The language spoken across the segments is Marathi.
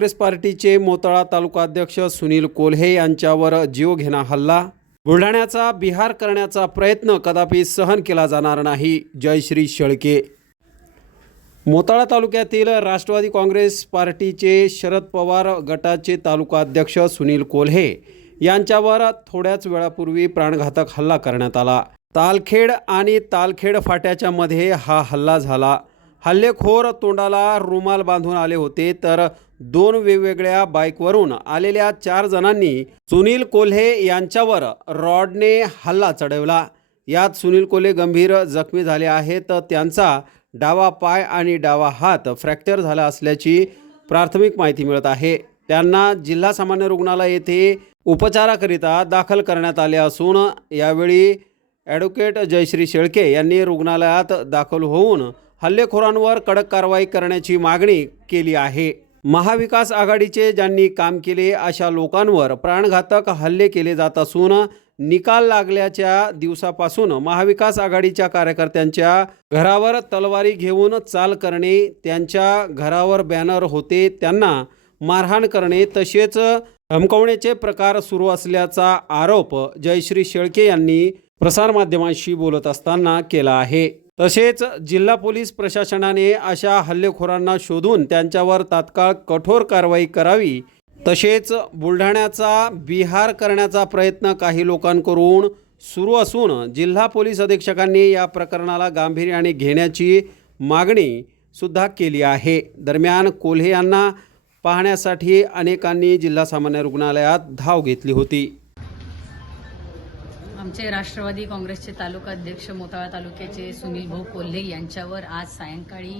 काँग्रेस पार्टीचे मोताळा तालुका अध्यक्ष सुनील कोल्हे यांच्यावर जीवघेणा हल्ला. बुलढाण्याचा बिहार करण्याचा प्रयत्न कदापि सहन केला जाणार नाही. जयश्री शेळके. मोताळा तालुक्यातील राष्ट्रवादी काँग्रेस पार्टीचे शरद पवार गटाचे तालुका अध्यक्ष सुनील कोल्हे यांच्यावर थोड्याच वेळापूर्वी प्राणघातक हल्ला करण्यात आला. तालखेड आणि तालखेड फाट्याच्या मध्ये हा हल्ला झाला. हल्लेखोर तोंडाला रुमाल बांधून आले होते तर दोन वेगवेगळ्या बाईकवरून आलेल्या चार जणांनी सुनील कोल्हे यांच्यावर रॉडने हल्ला चढवला. यात सुनील कोल्हे गंभीर जखमी झाले आहेत त्यांचा डावा पाय आणि डावा हात फ्रॅक्चर झाला असल्याची प्राथमिक माहिती मिळत आहे. त्यांना जिल्हा सामान्य रुग्णालय येथे उपचाराकरिता दाखल करण्यात आले असून यावेळी ॲडव्होकेट जयश्री शेळके यांनी रुग्णालयात दाखल होऊन हल्लेखोरांवर कडक कारवाई करण्याची मागणी केली आहे. महाविकास आघाडीचे ज्यांनी काम केले अशा लोकांवर प्राणघातक हल्ले केले जात असून निकाल लागल्याच्या दिवसापासून महाविकास आघाडीच्या कार्यकर्त्यांच्या घरावर तलवारी घेऊन चाल करणे त्यांच्या घरावर बॅनर होते त्यांना मारहाण करणे तसेच धमकावण्याचे प्रकार सुरू असल्याचा आरोप जयश्री शेळके यांनी प्रसारमाध्यमांशी बोलत असताना केला आहे. तसेच जिल्हा पोलीस प्रशासनाने अशा हल्लेखोरांना शोधून त्यांच्यावर तात्काळ कठोर कारवाई करावी. तसेच बुलढाण्याचा बिहार करण्याचा प्रयत्न काही लोकांकडून सुरू असून जिल्हा पोलीस अधीक्षकांनी या प्रकरणाला गांभीर्याने घेण्याची मागणी सुद्धा केली आहे. दरम्यान कोल्हे यांना पाहण्यासाठी अनेकांनी जिल्हा सामान्य रुग्णालयात धाव घेतली होती. आमचे राष्ट्रवादी काँग्रेसचे तालुका अध्यक्ष मोताळा तालुक्याचे सुनील भाऊ कोल्हे यांच्यावर आज सायंकाळी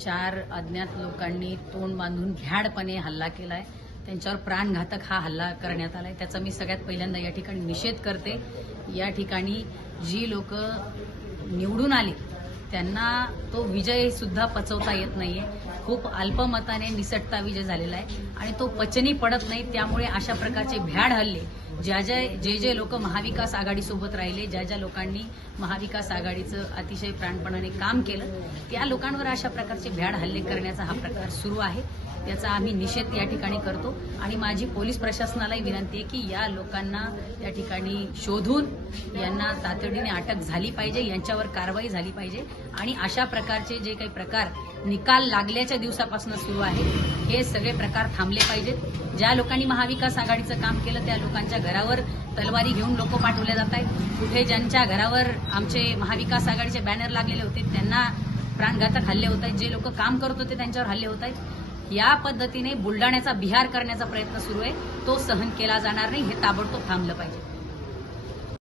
चार अज्ञात लोकांनी तोंड बांधून भ्याडपणे हल्ला केलाय. त्यांच्यावर प्राणघातक हा हल्ला करण्यात आलाय. त्याचा मी सगळ्यात पहिल्यांदा या ठिकाणी निषेध करते. या ठिकाणी जी लोक निवडून आली त्यांना तो विजय सुद्धा पचवता येत नाहीये. खूप अल्पमताने निसटता विजय झालेला आहे. आणि तो पचनी पडत नाही त्यामुळे अशा प्रकारचे भ्याड हल्ले ज्या ज्या जे जे लोक महाविकास आघाडीसोबत राहिले ज्या ज्या लोकांनी महाविकास आघाडीचं अतिशय प्राणपणाने काम केलं त्या लोकांवर अशा प्रकारचे भ्याड हल्ले करण्याचा हा प्रकार सुरू आहे. याचा आम्ही निषेध या ठिकाणी करतो. आणि माझी पोलीस प्रशासनालाही विनंती आहे की या लोकांना या ठिकाणी शोधून यांना तातडीने अटक झाली पाहिजे यांच्यावर कारवाई झाली पाहिजे. आणि अशा प्रकारचे जे काही प्रकार निकाल लागल्याच्या दिवसापासून सुरू आहे हे सगळे प्रकार थांबले पाहिजेत. ज्या लोकांनी महाविकास आघाडीचं काम केलं त्या लोकांच्या घरावर तलवारी घेऊन लोक पाठवले जात आहेत. कुठे ज्यांच्या घरावर आमचे महाविकास आघाडीचे बॅनर लागलेले होते त्यांना प्राणघातक हल्ले होत आहेत. जे लोक काम करत होते त्यांच्यावर हल्ले होत आहेत. या पद्धतीने बुलढाण्याचा बिहार करण्याचा प्रयत्न सुरू आहे. तो सहन केला जाणार नाही हे ताबडतोब थांबलं पाहिजे.